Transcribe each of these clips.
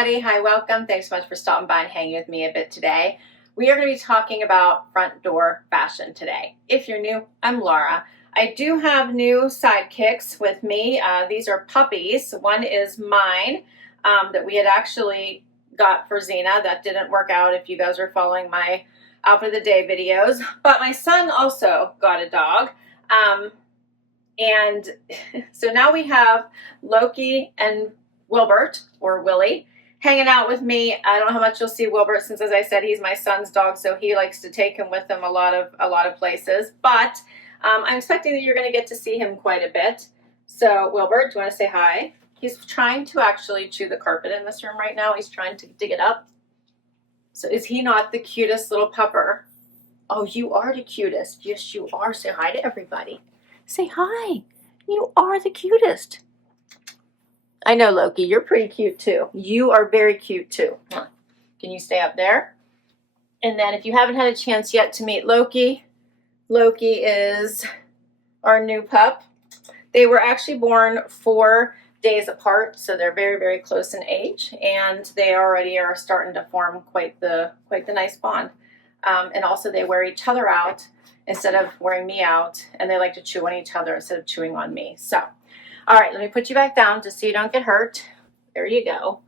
everybody. Hi, welcome. Thanks so much for stopping by and hanging with me a bit today. We are going to be talking about front door fashion today. If you're new, I'm Laura. I do have new sidekicks with me. These are puppies. One is mine that we had actually got for Xena. That didn't work out if you guys were following my Out for the Day videos. But my son also got a dog. And so now we have Loki and Wilbert, or Willie, hanging out with me. I don't know how much you'll see Wilbert, since, as I said, he's my son's dog, so he likes to take him with him a lot of places. But I'm expecting that you're going to get to see him quite a bit. So, Wilbert, do you want to say hi? He's trying to actually chew the carpet in this room right now. He's trying to dig it up. So, is he not the cutest little pupper? Oh, you are the cutest. Yes, you are. Say hi to everybody. Say hi. You are the cutest. I know, Loki, you're pretty cute too. You are very cute too. Can you stay up there? And then if you haven't had a chance yet to meet Loki, Loki is our new pup. They were actually born 4 days apart, so they're very, very close in age, and they already are starting to form quite the nice bond. And also they wear each other out instead of wearing me out, and they like to chew on each other instead of chewing on me. So, all right, let me put you back down just so you don't get hurt. There you go.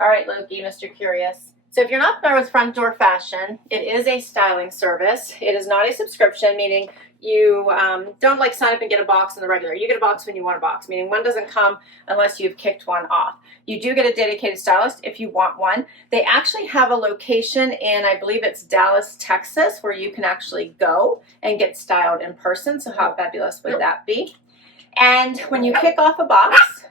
All right, Loki, Mr. Curious. So if you're not familiar with Front Door Fashion, it is a styling service. It is not a subscription, meaning you don't like sign up and get a box in the regular. You get a box when you want a box, meaning one doesn't come unless you've kicked one off. You do get a dedicated stylist if you want one. They actually have a location in, I believe it's Dallas, Texas, where you can actually go and get styled in person. So how fabulous would that be? And when you kick off a box,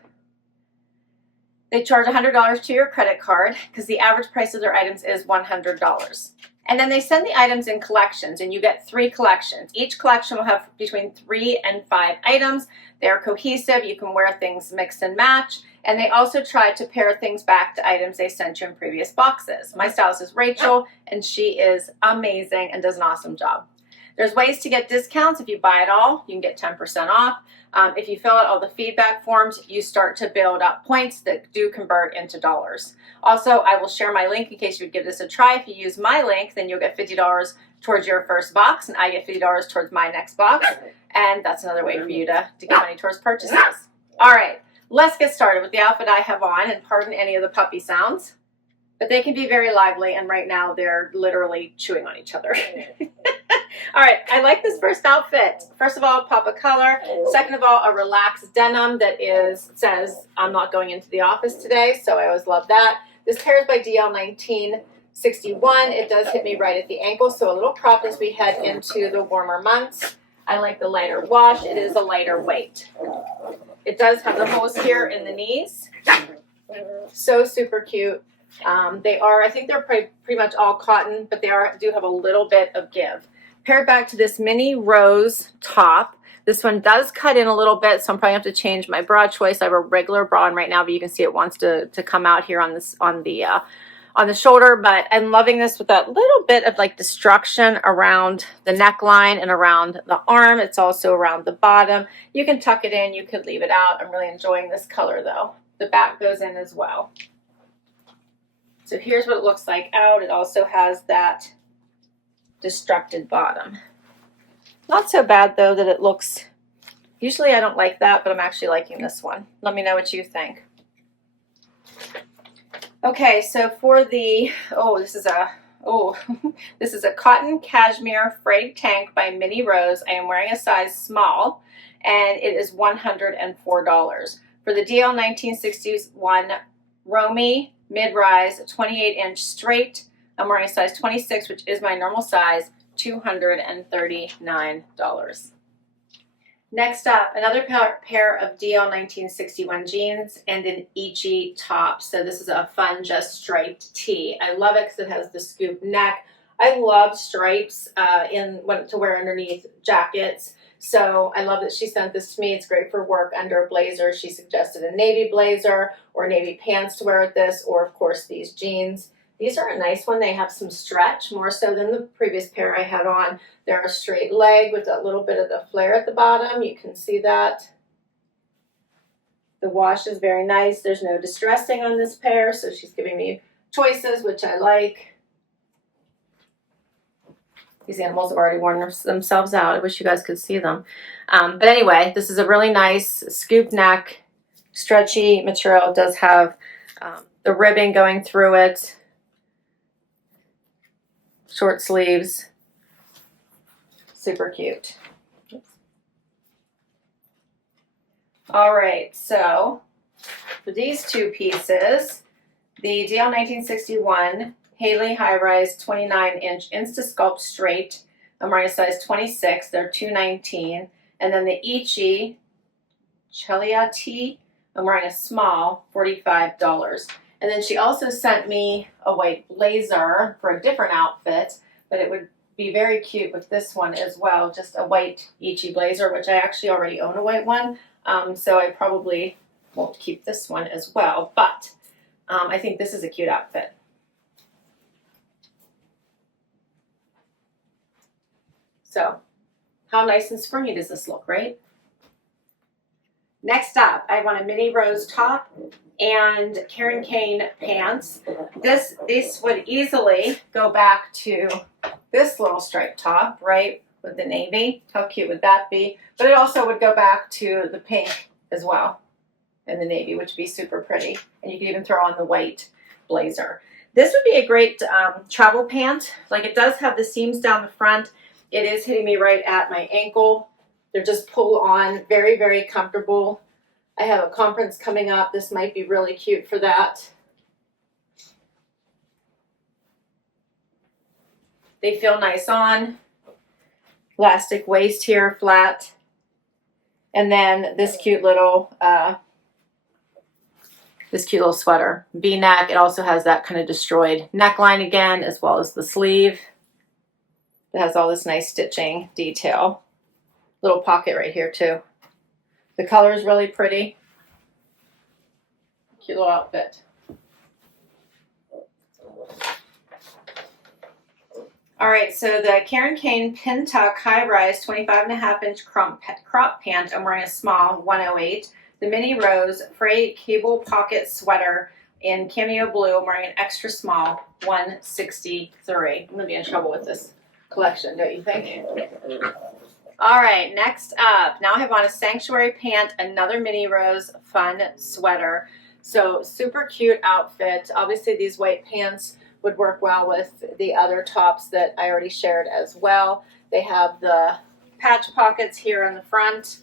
they charge $100 to your credit card because the average price of their items is $100. And then they send the items in collections, and you get 3 collections. Each collection will have between 3 and 5 items. They're cohesive. You can wear things mix and match. And they also try to pair things back to items they sent you in previous boxes. My stylist is Rachel, and she is amazing and does an awesome job. There's ways to get discounts. If you buy it all, you can get 10% off. If you fill out all the feedback forms, you start to build up points that do convert into dollars. Also, I will share my link in case you would give this a try. If you use my link, then you'll get $50 towards your first box, and I get $50 towards my next box. And that's another way for you to get money towards purchases. All right, let's get started with the outfit I have on, and pardon any of the puppy sounds, but they can be very lively, and right now they're literally chewing on each other. All right, I like this first outfit. First of all, pop of color. Second of all, a relaxed denim that says, I'm not going into the office today, so I always love that. This pair is by DL 1961. It does hit me right at the ankle, so a little prop as we head into the warmer months. I like the lighter wash. It is a lighter weight. It does have the holes here in the knees. So super cute. They are, I think they're pretty much all cotton, but they do have a little bit of give. Paired back to this mini rose top. This one does cut in a little bit, so I'm probably going to have to change my bra choice. I have a regular bra on right now, but you can see it wants to come out here on the shoulder. But I'm loving this with that little bit of like destruction around the neckline and around the arm. It's also around the bottom. You can tuck it in, you could leave it out. I'm really enjoying this color though. The back goes in as well. So here's what it looks like out. It also has that destructed bottom. Not so bad though that it looks, usually I don't like that, but I'm actually liking this one. Let me know what you think. Okay, so for the, this is a cotton cashmere frayed tank by Minnie Rose. I am wearing a size small, and it is $104. For the DL 1961 Romie mid-rise 28-inch straight, I'm wearing a size 26, which is my normal size, $239. Next up, another pair of DL 1961 jeans and an Ichi top. So this is a fun, just striped tee. I love it because it has the scoop neck. I love stripes to wear underneath jackets. So I love that she sent this to me. It's great for work under a blazer. She suggested a navy blazer or navy pants to wear with this, or of course these jeans. These are a nice one. They have some stretch, more so than the previous pair I had on. They're a straight leg with a little bit of the flare at the bottom. You can see that. The wash is very nice. There's no distressing on this pair, so she's giving me choices, which I like. These animals have already worn themselves out. I wish you guys could see them. But anyway, this is a really nice scoop neck, stretchy material. It does have the ribbing going through it. Short sleeves. Super cute. All right, so for these two pieces, the DL 1961 Hailie High Rise 29-inch Instasculpt Straight. I'm wearing a size 26. They're $2.19. And then the Ichi Chella Tee. I'm wearing a small, $45. And then she also sent me a white blazer for a different outfit, but it would be very cute with this one as well. Just a white Ichi blazer, which I actually already own a white one. So I probably won't keep this one as well, but I think this is a cute outfit. So how nice and springy does this look, right? Next up, I want a Minnie Rose top and Kane pants. This would easily go back to this little striped top, right, with the navy. How cute would that be? But it also would go back to the pink as well and the navy, which would be super pretty. And you could even throw on the white blazer. This would be a great travel pant. Like, it does have the seams down the front. It is hitting me right at my ankle. They're just pull on, very, very comfortable. I have a conference coming up. This might be really cute for that. They feel nice on. Elastic waist here, flat. And then this cute little sweater. V-neck. It also has that kind of destroyed neckline again, as well as the sleeve. It has all this nice stitching detail. Little pocket right here too. The color is really pretty. Cute little outfit. All right, so the Kane Pintuck High Rise 25.5-inch crop pant. I'm wearing a small, 108. The Minnie Rose Frayed cable pocket sweater in cameo blue. I'm wearing an extra small, 163. I'm gonna be in trouble with this collection, don't you think? All right, next up, now I have on a Sanctuary pant, another Minnie Rose fun sweater. So super cute outfit. Obviously these white pants would work well with the other tops that I already shared as well. They have the patch pockets here on the front,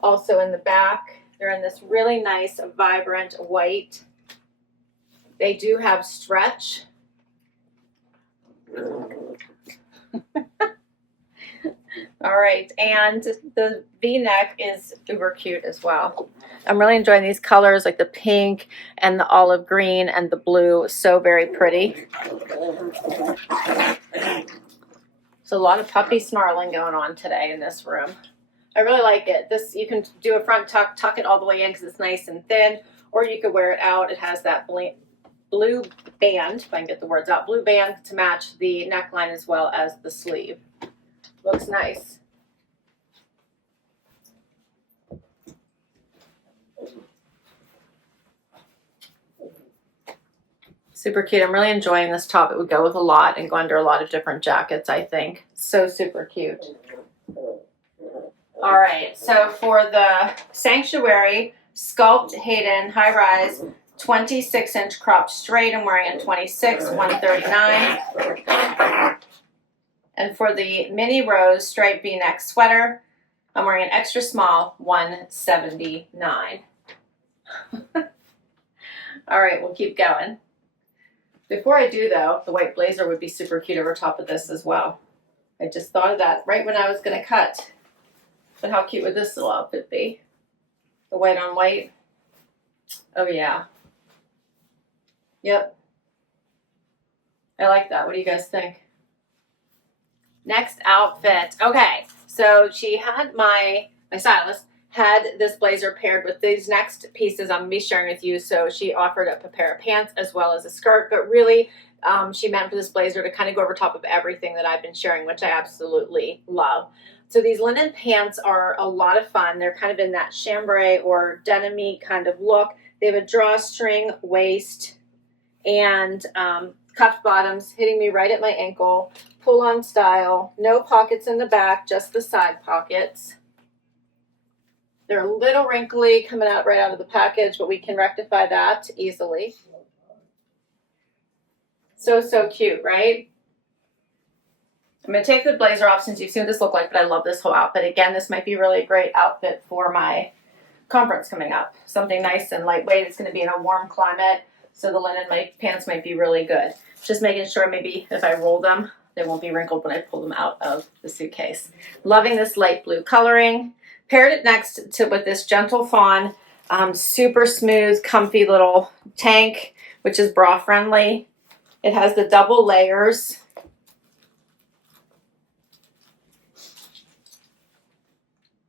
also in the back. They're in this really nice, vibrant white. They do have stretch. All right, and the V-neck is uber cute as well. I'm really enjoying these colors, like the pink and the olive green and the blue. So very pretty. So a lot of puppy snarling going on today in this room. I really like it. This, you can do a front tuck it all the way in because it's nice and thin, or you could wear it out. It has that blue band, if I can get the words out, blue band to match the neckline as well as the sleeve. Looks nice. Super cute. I'm really enjoying this top. It would go with a lot and go under a lot of different jackets, I think. So super cute. All right, so for the Sanctuary Sculpt Hayden High Rise 26-inch crop straight, I'm wearing a 26, 139. And for the Minnie Rose striped V-neck sweater, I'm wearing an extra small, 179. All right, we'll keep going. Before I do, though, the white blazer would be super cute over top of this as well. I just thought of that right when I was going to cut. But how cute would this little outfit be? The white on white. Oh, yeah. Yep. I like that. What do you guys think? Next outfit. Okay, so she had my stylist had this blazer paired with these next pieces I'm going to be sharing with you. So she offered up a pair of pants as well as a skirt, but really she meant for this blazer to kind of go over top of everything that I've been sharing, which I absolutely love. So these linen pants are a lot of fun. They're kind of in that chambray or denim-y kind of look. They have a drawstring waist and cuffed bottoms hitting me right at my ankle. Pull-on style, no pockets in the back, just the side pockets. They're a little wrinkly coming out right out of the package, but we can rectify that easily. So, so cute, right? I'm going to take the blazer off since you've seen what this look like, but I love this whole outfit. Again, this might be a really great outfit for my conference coming up. Something nice and lightweight. It's going to be in a warm climate, so the linen pants might be really good. Just making sure maybe if I roll them, they won't be wrinkled when I pull them out of the suitcase. Loving this light blue coloring. Paired it next to with this gentle fawn, super smooth, comfy little tank, which is bra friendly. It has the double layers.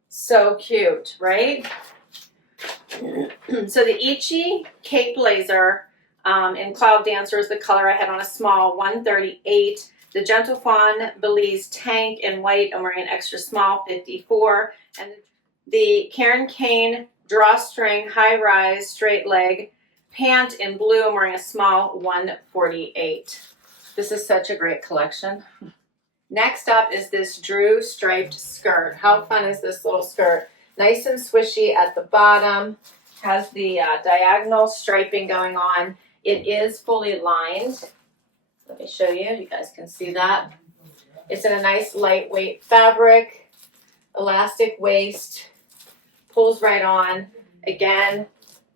So cute, right? So the Ichi cape blazer in Cloud Dancer is the color I had on a small 138. The Gentle Fawn Belize tank in white, I'm wearing an extra small 54. And the Kane drawstring high-rise straight leg pant in blue, I'm wearing a small 148. This is such a great collection. Next up is this Drew striped skirt. How fun is this little skirt? Nice and swishy at the bottom. Has the diagonal striping going on. It is fully lined. Let me show you. You guys can see that. It's in a nice lightweight fabric. Elastic waist. Pulls right on. Again,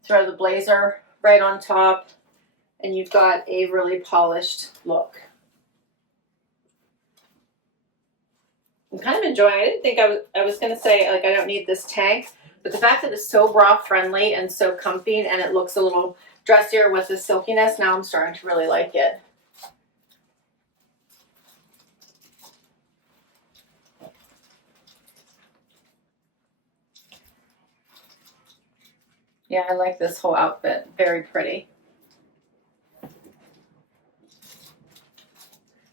throw the blazer right on top. And you've got a really polished look. I'm kind of enjoying it. I didn't think I was going to say, like, I don't need this tank, but the fact that it's so bra friendly and so comfy and it looks a little dressier with the silkiness, now I'm starting to really like it. Yeah, I like this whole outfit. Very pretty.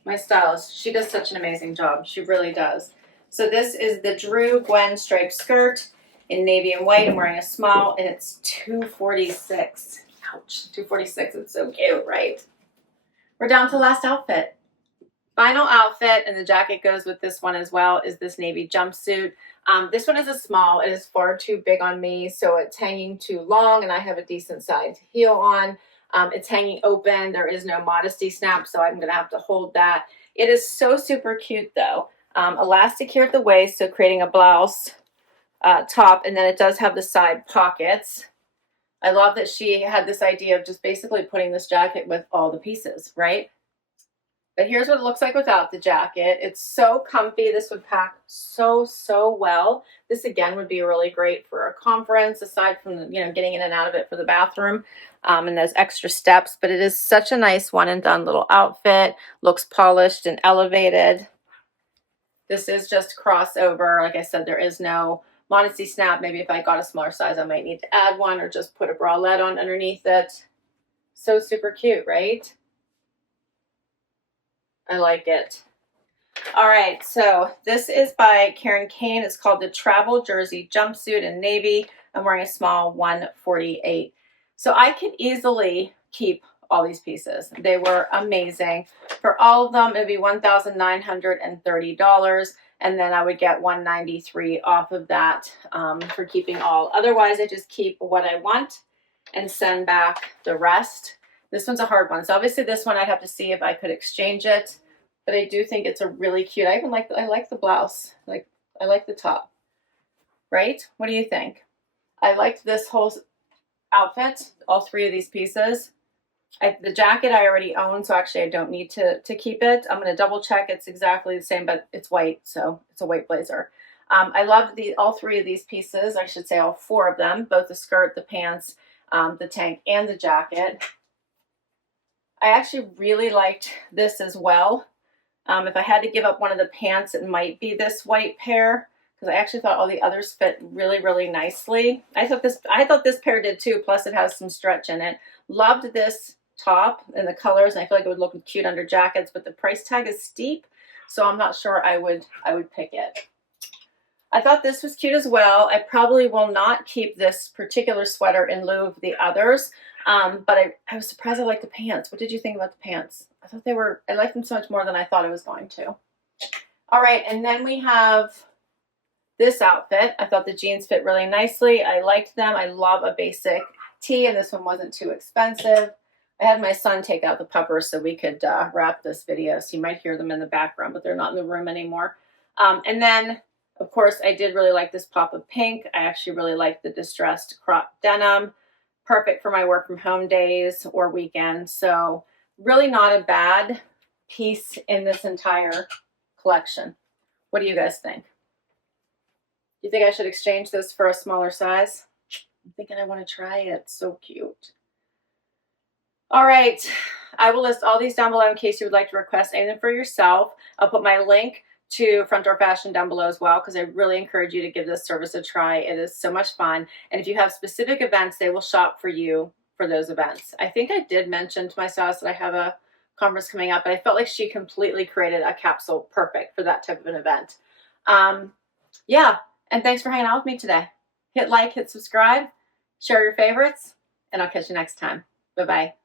My stylist, she does such an amazing job. She really does. So this is the Drew Gwen striped skirt in navy and white. I'm wearing a small and it's $246. Ouch, $246. It's so cute, right? We're down to the last outfit. Final outfit, and the jacket goes with this one as well, is this navy jumpsuit. This one is a small. It is far too big on me, so it's hanging too long, and I have a decent size heel on. It's hanging open. There is no modesty snap, so I'm going to have to hold that. It is so super cute, though. Elastic here at the waist, so creating a blouse top, and then it does have the side pockets. I love that she had this idea of just basically putting this jacket with all the pieces, right? But here's what it looks like without the jacket. It's so comfy. This would pack so, so well. This, again, would be really great for a conference, aside from, getting in and out of it for the bathroom and those extra steps. But it is such a nice one and done little outfit. Looks polished and elevated. This is just crossover. Like I said, there is no modesty snap. Maybe if I got a smaller size, I might need to add one or just put a bralette on underneath it. So super cute, right? I like it. All right, so this is by Kane. It's called the Travel Jersey Jumpsuit in navy. I'm wearing a small 148. So I could easily keep all these pieces. They were amazing. For all of them, it would be $1,930, and then I would get $193 off of that for keeping all. Otherwise, I just keep what I want and send back the rest. This one's a hard one. So obviously this one I'd have to see if I could exchange it, but I do think it's a really cute. I like the blouse. I like the top. Right? What do you think? I liked this whole outfit, all three of these pieces. The jacket I already own, so actually I don't need to keep it. I'm going to double check it's exactly the same, but it's white, so it's a white blazer. I love all three of these pieces. I should say all four of them, both the skirt, the pants, the tank, and the jacket. I actually really liked this as well. If I had to give up one of the pants, it might be this white pair, because I actually thought all the others fit really, really nicely. I thought this pair did too, plus it has some stretch in it. Loved this top and the colors, and I feel like it would look cute under jackets, but the price tag is steep, so I'm not sure I would pick it. I thought this was cute as well. I probably will not keep this particular sweater in lieu of the others, but I was surprised I liked the pants. What did you think about the pants? I thought I liked them so much more than I thought I was going to. All right, and then we have this outfit. I thought the jeans fit really nicely. I liked them. I love a basic tee, and this one wasn't too expensive. I had my son take out the puppers so we could wrap this video, so you might hear them in the background, but they're not in the room anymore. And then, of course, I did really like this pop of pink. I actually really like the distressed crop denim. Perfect for my work from home days or weekends. So really not a bad piece in this entire collection. What do you guys think? You think I should exchange this for a smaller size? I'm thinking I want to try it. So cute. All right. I will list all these down below in case you would like to request anything for yourself. I'll put my link to Front Door Fashion down below as well, because I really encourage you to give this service a try. It is so much fun. And if you have specific events, they will shop for you for those events. I think I did mention to my stylist that I have a conference coming up, but I felt like she completely created a capsule perfect for that type of an event. Yeah, and thanks for hanging out with me today. Hit like, hit subscribe, share your favorites, and I'll catch you next time. Bye-bye.